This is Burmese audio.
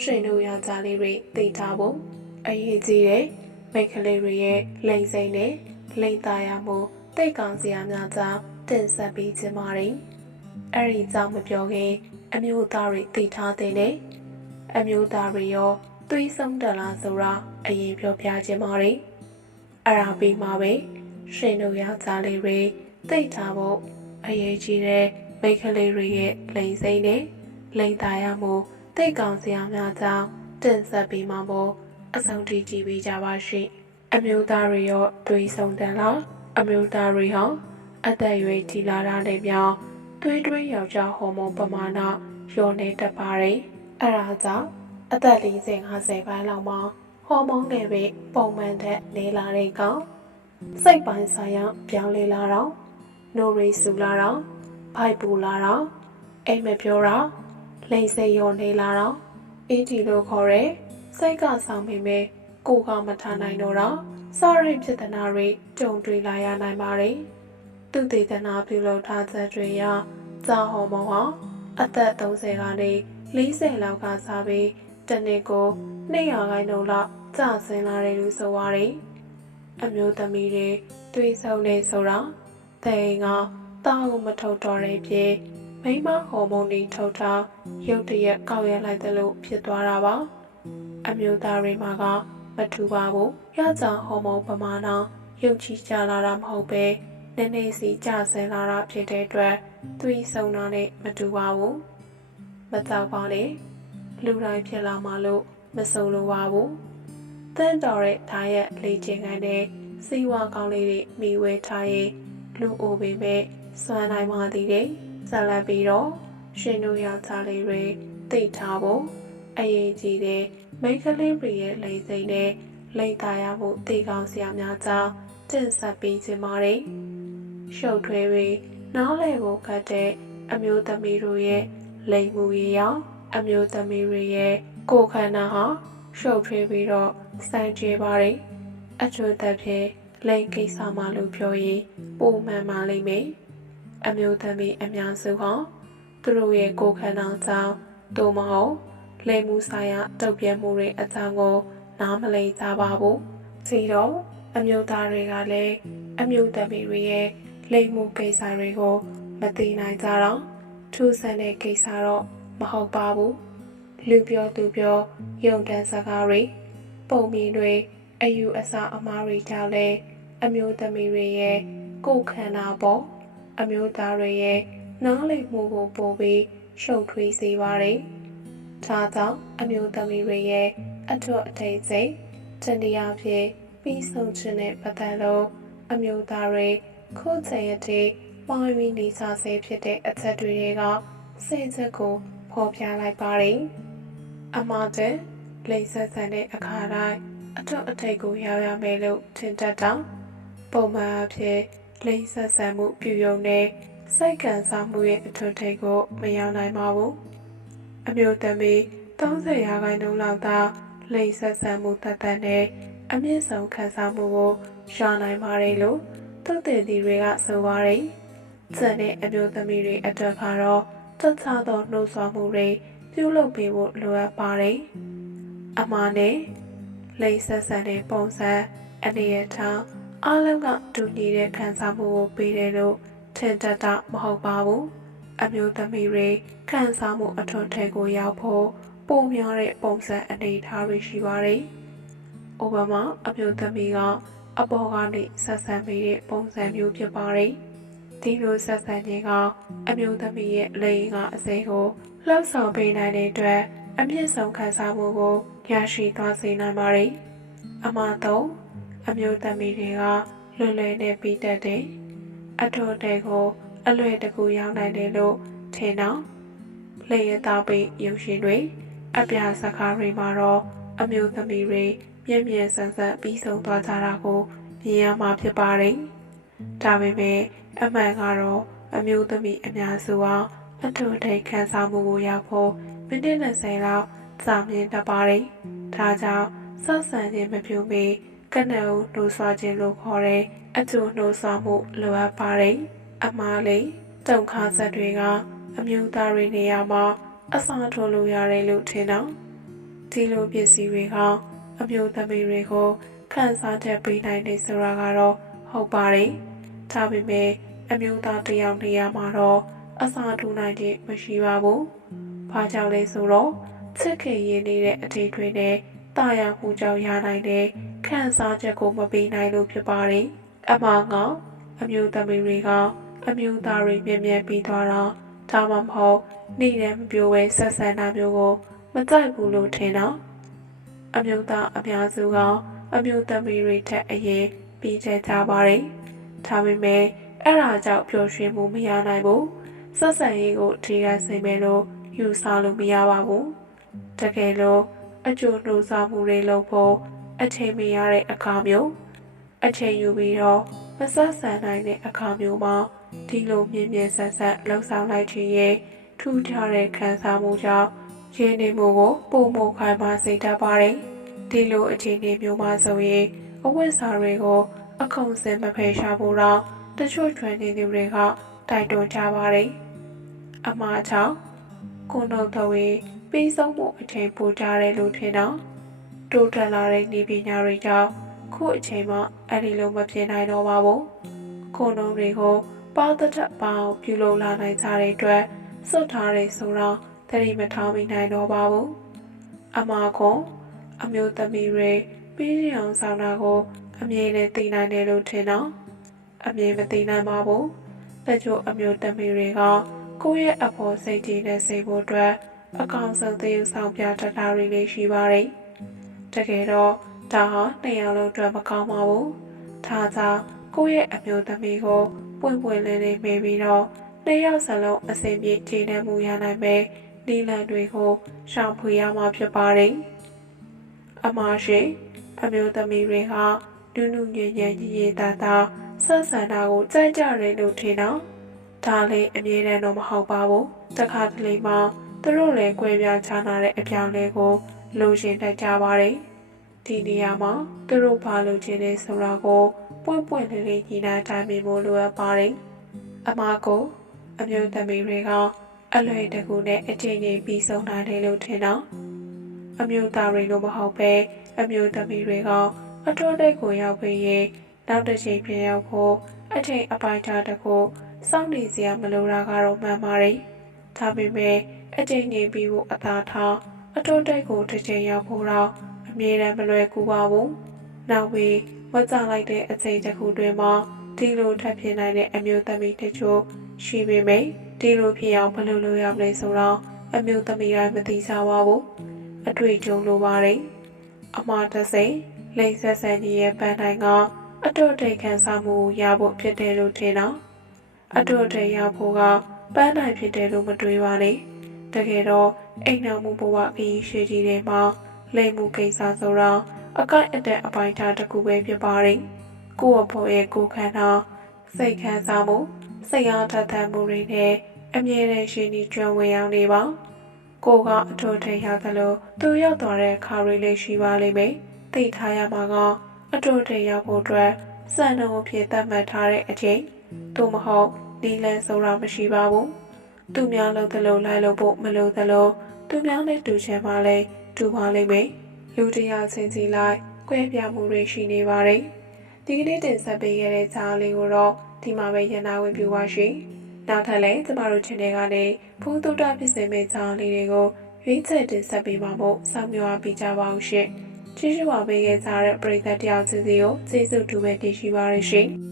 ရှင်တို့ယောက်ျားလေးတွေသိထားဖို့အရေးကြီးတဲ့မိန်းကလေးတွေရဲ့လိမ်စိမ့်နဲ့လိမ်သားရမှုတိတ်ကောင်စရာများကြောင်းတင်ဆက်ပေးခြင်းပါတယ်။အဲ့ဒီကြောင့်မပြောခင်အမျိုးသားတွေသိထားတဲ့နဲ့အမျိုးသားတွေရောသွေးဆုံးတယ်လားဆိုတာအရင်ပြောပြခြင်းပါတယ်။အဲ့ဒါပြီးမှပဲရှင်တို့ယောက်ျားလေးတွေသိထားဖို့အရေးကြီးတဲ့မိန်းကလေးတွေရဲ့လိမ်စိမ့်နဲ့လိမ့်တာရမှု တိတ်ကောင်စရာများကြောင်းတင်ဆက်ပြီးမှမို့အဆုံးထိကြည့်ပေးကြပါရှိအမျိုးသားတွေရောတွေးဆုံးတယ်လားအမျိုးသားတွေဟောအသက်အရွယ်ကြီးလာတာနဲ့ပြောင်းသွေးတွင်းယောက်ျားဟော်မုန်းပမာဏလျော့နေတတ်ပါတယ်အဲ့ဒါကြောင့်အသက်40 50ပိုင်းလောက်မှာဟော်မုန်းတွေပဲပုံမှန်တဲ့နေလာတဲ့ကောင်စိတ်ပိုင်းဆိုင်ရာပြောင်းလဲလာတော့နိုရီဆူလာတော့ဖိုက်ပူလာတော့အိမ်မပြောတော့ လိမ့်စိတ်ရောနေလာတော့အင်းတီလို့ခေါ်ရဲစိတ်ကဆောင်မိမဲကိုကမထားနိုင်တော့တော့စားရိတ်ဖြစ်တနာတွေကြုံတွေ့လာရနိုင်ပါတယ်သူတေသနာပြုလုပ်ထားချက်တွေရကြာဟော်မောင်ဟာအသက်30ကနေ40လောက်ကစားပြီးတနေ့ကို200ခိုင်နှုန်းလောက်ကျဆင်းလာတယ်လို့ဆိုပါတယ်အမျိုးသမီးတွေတွေးဆုံနေဆိုတော့တဲ့ငါတောက်မထုတ်တော့တဲ့ပြေမိန်း မဟော်မုန်းတွေထုတ်ထားရုတ်တရက်ကောက်ရလိုက်သလိုဖြစ်သွားတာပါအမျိုးသားတွေမှာကမထူပါဘူးရကြဟော်မုန်းပမာဏရုတ်ချီကြလာတာမဟုတ်ပဲနည်းနည်းစီကျဆင်းလာတာဖြစ်တဲ့အတွက်သွေးဆုံတာနဲ့မတူပါဘူးမကြောက်ပါနဲ့လူတိုင်းဖြစ်လာမှလို့မစုံလို့ပါဘူးတန်းတော်တဲ့ဓာတ်ရက်လေးချင်းခိုင်းတဲ့စီဝါကောင်းလေးတွေမိဝဲထားရင်လူအိုပေမဲ့စွမ်းနိုင်မှသည်တဲ့ ဆက်လက်ပြီးတော့ရှင်တို့ယောက်ျားလေးတွေသိထားဖို့အရေးကြီးတဲ့မိန်းကလေးတွေရဲ့လိမ့်စိမ့်နဲ့လိမ့်သားရမှုသိကောင်းစရာများကြောင်းတင်ဆက်ပေးခြင်းပါတယ်။ရှုပ်ထွေးတွေနားလည်ဖို့ကတ်တဲ့အမျိုးသမီးတို့ရဲ့လိမ့်မှုရရောအမျိုးသမီးတွေရဲ့ကိုယ်ခန္ဓာဟာရှုပ်ထွေးပြီးတော့စံကြေပါတယ်။အချို့သက်ဖြင့်လိမ့်ကိစ္စမှလို့ပြောရင်ပုံမှန်ပါလိမ့်မယ်။ အမျိုးသမီးအများစုဟာသူတို့ရဲ့ကိုယ်ခန္ဓာကြောင့်သို့မဟုတ်လိမ်မှုဆိုင်ရာတုတ်ပြဲမှုတွေအကြောင်းကိုနားမလည်ကြပါဘူး။ဒီတော့အမျိုးသားတွေကလည်းအမျိုးသမီးတွေရဲ့လိမ်မှုကိစ္စတွေကိုမသိနိုင်ကြတော့ထူးဆန်းတဲ့ကိစ္စတော့မဟုတ်ပါဘူး။လူပြောသူပြောယုံတန်းစကားတွေပုံမြင်တွေအယူအဆအမားတွေကြောင့်လည်းအမျိုးသမီးတွေရဲ့ကိုယ်ခန္ဓာပေါ် အမျိုးသားတွေရဲ့နားလည်မှုကိုပို့ပြီးရှုပ်ထွေးစေပါတယ်။ဒါကြောင့်အမျိုးသမီးတွေရဲ့အထွတ်အထိပ်စိတ်တနည်းအားဖြင့်ပြီးဆုံးခြင်းနဲ့ပတ်သက်လို့အမျိုးသားတွေခုချိန်အထိမှားယွင်းနေစားဆဲဖြစ်တဲ့အချက်တွေကစိတ်ချက်ကိုဖော်ပြလိုက်ပါတယ်။အမှားတဲ့လိမ့်ဆက်ဆန်တဲ့အခါတိုင်းအထွတ်အထိပ်ကိုရောက်ရမယ်လို့ထင်တတ်တာပုံမှန်အဖြစ် လိမ့်ဆက်ဆံမှုပြုယုံနဲ့စိတ်ခံစားမှုရဲ့အထွတ်ထိပ်ကိုမရောက်နိုင်ပါဘူး။အမျိုးသမီး30ရာခိုင်နှုန်းလောက်သာလိမ့်ဆက်ဆံမှုတတ်တတ်နဲ့အမြင့်ဆုံးခံစားမှုကိုရနိုင်ပါတယ်လို့သူတည်သူတွေကဆိုပါတယ်။ဇန်တဲ့အမျိုးသမီးတွေအတွက်ကတော့တခြားသောနှိုးဆွမှုတွေပြုလုပ်ပေးဖို့လိုအပ်ပါတယ်။အမှားနဲ့လိမ့်ဆက်ဆံတဲ့ပုံစံအနေအထား အားလုံးကတူညီတဲ့ခံစားမှုကိုပေးတယ်လို့ထင်တတ်တာမဟုတ်ပါဘူးအမျိုးသမီးတွေခံစားမှုအထွတ်ထဲကိုရောက်ဖို့ပုံများတဲ့ပုံစံအနေအထားတွေရှိပါတယ်အိုဘားမားအမျိုးသမီးကအပေါ်ကနေဆက်ဆံမိတဲ့ပုံစံမျိုးဖြစ်ပါတယ်ဒီလိုဆက်ဆံခြင်းကအမျိုးသမီးရဲ့လိင်ကအစိမ်းကိုလှောက်ဆောင်ပေးနိုင်တဲ့အတွက်အမြင့်ဆုံးခံစားမှုကိုရရှိသွားစေနိုင်ပါတယ်အမှားတော့ အမျိုးသမီးတွေကလွယ်လွယ်နဲ့ပြီးတတ်တယ်။အထော်တဲကိုအလွယ်တကူရောက်နိုင်တယ်လို့ထင်တော့လျက်သားပိတ်ရုပ်ရှင်တွေအပြာစကားတွေမှာတော့အမျိုးသမီးတွေမျက်မြင်ဆန်းဆန်းပြီးဆုံးသွားကြတာကိုမြင်ရမှာဖြစ်ပါတယ်။ဒါပေမဲ့အမှန်ကတော့အမျိုးသမီးအများစုဟာအထူးထိတ်ခံစားမှုကိုရောက်ဖို့မိနစ်20လောက်ကြာမြင့်တတ်ပါတယ်။ဒါကြောင့်ဆက်ဆံခြင်းမပြုမီ ကနအုပ်နှိုးဆွခြင်းလို့ခေါ်တဲ့အကျိုးနှိုးဆွမှုလိုအပ်ပါတယ်။အမားလေးတုံခါဆက်တွေကအမျိုးသားတွေနေရာမှာအစားထိုးလို့ရတယ်လို့ထင်တော့ဒီလိုပစ္စည်းတွေကအမျိုးသမီးတွေကိုခန်းစားချက်ပေးနိုင်နေဆိုတာကတော့ဟုတ်ပါတယ်။ဒါပေမဲ့အမျိုးသားတစ်ယောက်နေရာမှာတော့အစားထိုးနိုင်ခြင်းမရှိပါဘူး။ဘာကြောင့်လဲဆိုတော့ချစ်ခင်ရင်းနေတဲ့အထည်တွေနဲ့တာယာမှုကြောင့်ရနိုင်တဲ့ ခန်းစားချက်ကိုမပေးနိုင်လို့ဖြစ်ပါတယ်။အမှားကအမျိုးသမီးတွေကအမျိုးသားတွေမြင်မြန်ပြီးသွားတော့ဒါမှမဟုတ်နေတဲ့မပြိုးဝဲဆက်ဆံတာမျိုးကိုမကြိုက်ဘူးလို့ထင်တော့အမျိုးသားအများစုကအမျိုးသမီးတွေထက်အရင်ပြီးချကြပါတယ်။ဒါပေမဲ့အဲ့ဒါကြောင့်ပျော်ရွှင်မှုမရနိုင်ဘူး။ဆက်ဆံရေးကိုထိခိုက်စေမယ်လို့ယူဆလို့မရပါဘူး။တကယ်လို့အကျိုးနှိုးဆော်မှုတွေလုပ်ဖို့ အချိန်မရတဲ့အခါမျိုးအချိန်ယူပြီးတော့မဆက်ဆံနိုင်တဲ့အခါမျိုးမှာဒီလိုမြင်မြင်ဆက်ဆက်လှုပ်ဆောင်လိုက်ခြင်းရဲ့ထူးခြားတဲ့ခံစားမှုကြောင့်ရင်းနေမှုကိုပုံမခိုင်မာစေတတ်ပါတယ်။ဒီလိုအခြေအနေမျိုးမှာဆိုရင်အဝတ်စားတွေကို အခုံစင်မဖယ်ရှားဖို့တော့တချို့ထွင်နေသူတွေကတိုက်တွန်းကြပါတယ်။အမှားကြောင့်ကိုနှုတ်တော်ဝေးပြီးဆုံးမှုအချိန်ပိုကြတယ်လို့ထင်တော့ တိုးတက်လာတဲ့နေပညာတွေကြောင့်ခုအချိန်မှအဲ့ဒီလိုမဖြစ်နိုင်တော့ပါဘူး။ကိုနှုတ်တွေကိုပေါသက်ထပေါင်းပြုလုပ်လာနိုင်ကြတဲ့အတွက်စွတ်ထားတဲ့ဆိုတော့တတိမထောင်မိနိုင်တော့ပါဘူး။အမှားကအမျိုးသမီးတွေပြီးရအောင်ဆောင်တာကို အမြင်နဲ့သိနိုင်တယ်လို့ထင်တော့အမြင်မသိနိုင်ပါဘူး။တချို့အမျိုးသမီးတွေကကိုယ့်ရဲ့အဖို့စိတ်ကြီးနဲ့စိတ်ဖို့အတွက်အကောင်ဆုံးသရုပ်ဆောင်ပြတတ်တာတွေလည်းရှိပါတယ်။ တကယ်တော့ဒါဟာနှစ်ယောက်လုံးအတွက်မကောင်းပါဘူး။ဒါကြောင့်ကိုယ့်ရဲ့အမျိုးသမီးကိုပွင့်ပွင့်လင်းလင်းမေးပြီးတော့နှစ်ယောက်စလုံးအစဉ်ပြေခြေနှံမှုရနိုင်မယ်နီလန်တွေကိုရှောင်ဖွေရမှာဖြစ်ပါတယ်။အမရှိအမျိုးသမီးတွေကနုနုညံ့ညံ့ရည်ရည်သားသားဆက်ဆံတာကိုကြိုက်ကြတယ်လို့ထင်တော့ဒါလည်းအမြဲတမ်းတော့မဟုတ်ပါဘူး။တစ်ခါတလေမှသူတို့လည်းကြွယ်ပြားချနာတဲ့အပြောင်းလဲကို လိုချင်တတ်ကြပါတယ်။ဒီနေရာမှာသူတို့ဘာလိုချင်လဲဆိုတာကိုပွင့်ပွင့်လင်းလင်းညီနာတိုင်းမြင်ဖို့လိုအပ်ပါတယ်။အမကိုအမျိုးသမီးတွေကအလွယ်တကူနဲ့အချိန်ကြီးပြီးဆုံးနိုင်တယ်လို့ထင်တော့အမျိုးသားတွေလိုမဟုတ်ပဲအမျိုးသမီးတွေကအတော်တိတ်ကိုရောက်ပြီးရင်နောက်တစ်ချိန်ပြန်ရောက်ဖို့အချိန်အပိုင်းခြားတစ်ခုစောင့်နေစရာမလိုတာကတော့မှန်ပါတယ်။ဒါပေမဲ့အချိန်ကြီးပြီးဖို့အသာထား အတော်တိတ်ကိုတစ်ချိန်ရောက်ဖို့တော့အမြဲတမ်းမလွယ်ကူပါဘူး။နောက်ပြီးမကြလိုက်တဲ့အချိန်တစ်ခုတွင်မှာဒီလိုထပ်ဖြစ်နိုင်တဲ့အမျိုးသမီးတချို့ရှိပေမယ့်ဒီလိုဖြစ်အောင်ဘယ်လိုလုပ်ရမလဲဆိုတော့အမျိုးသမီးတိုင်းမသိကြပါဘူးအတွေ့အကြုံလိုပါတယ်အမှားတစိလိမ့်ဆက်ဆန်ကြီးရဲ့ပန်းတိုင်းကအတုတ်တိတ်ခံစားမှုရဖို့ဖြစ်တယ်လို့ထင်တော့အတုတ်တိတ်ရဖို့ကပန်းတိုင်းဖြစ်တယ်လို့မတွေးပါနဲ့ တကယ်တော့အိမ်နောက်မှုဘဝခရီးရှိကြီးတွေမှာလိမ့်မှုကိစ္စဆိုတော့အကိုက်အတက်အပိုင်းသားတစ်ခုပဲဖြစ်ပါတယ်ကိုယ့်အဖို့ရဲ့ကိုယ်ခန္ဓာစိတ်ခံစားမှုစိတ်အားထက်သန်မှုတွေနဲ့အမြဲတမ်းရှင်ဒီကျွမ်းဝင်အောင်နေပါကိုကအထောထိတ်ရသလိုသူရောက်သွားတဲ့အခါတွေလည်းရှိပါလိမ့်မယ်သိထားရမှာကအထောထိတ်ရောက်ဖို့အတွက်စံနှုန်းဖြစ်သတ်မှတ်ထားတဲ့အချိန်သို့မဟုတ်နီလန်ဆိုတာမရှိပါဘူး သူများလို့သလိုလိုက်လို့ဖို့မလို့သလိုသူများနဲ့တူချင်ပါလေတူပါလိမ့်မယ်လူတရားချင်းစီလိုက်ကွဲပြားမှုတွေရှိနေပါတယ်ဒီကနေ့တင်ဆက်ပေးခဲ့တဲ့ဈာလေးကိုတော့ဒီမှာပဲရန်နာဝင်ပြပါရှိနောက်ထပ်လည်းကျမတို့ channel ကနေဖုန်းတုတ္တဖြစ်စေမယ့်ဈာလေးတွေကိုရွေးချယ်တင်ဆက်ပေးပါမို့စောင့်မျှော်ပေးကြပါဦးရှင်ကြည့်ရှုပါပေးခဲ့ကြတဲ့ပရိသတ်တယောက်စီစီကိုကျေးဇူးတူပဲတင်ရှိပါရရှင်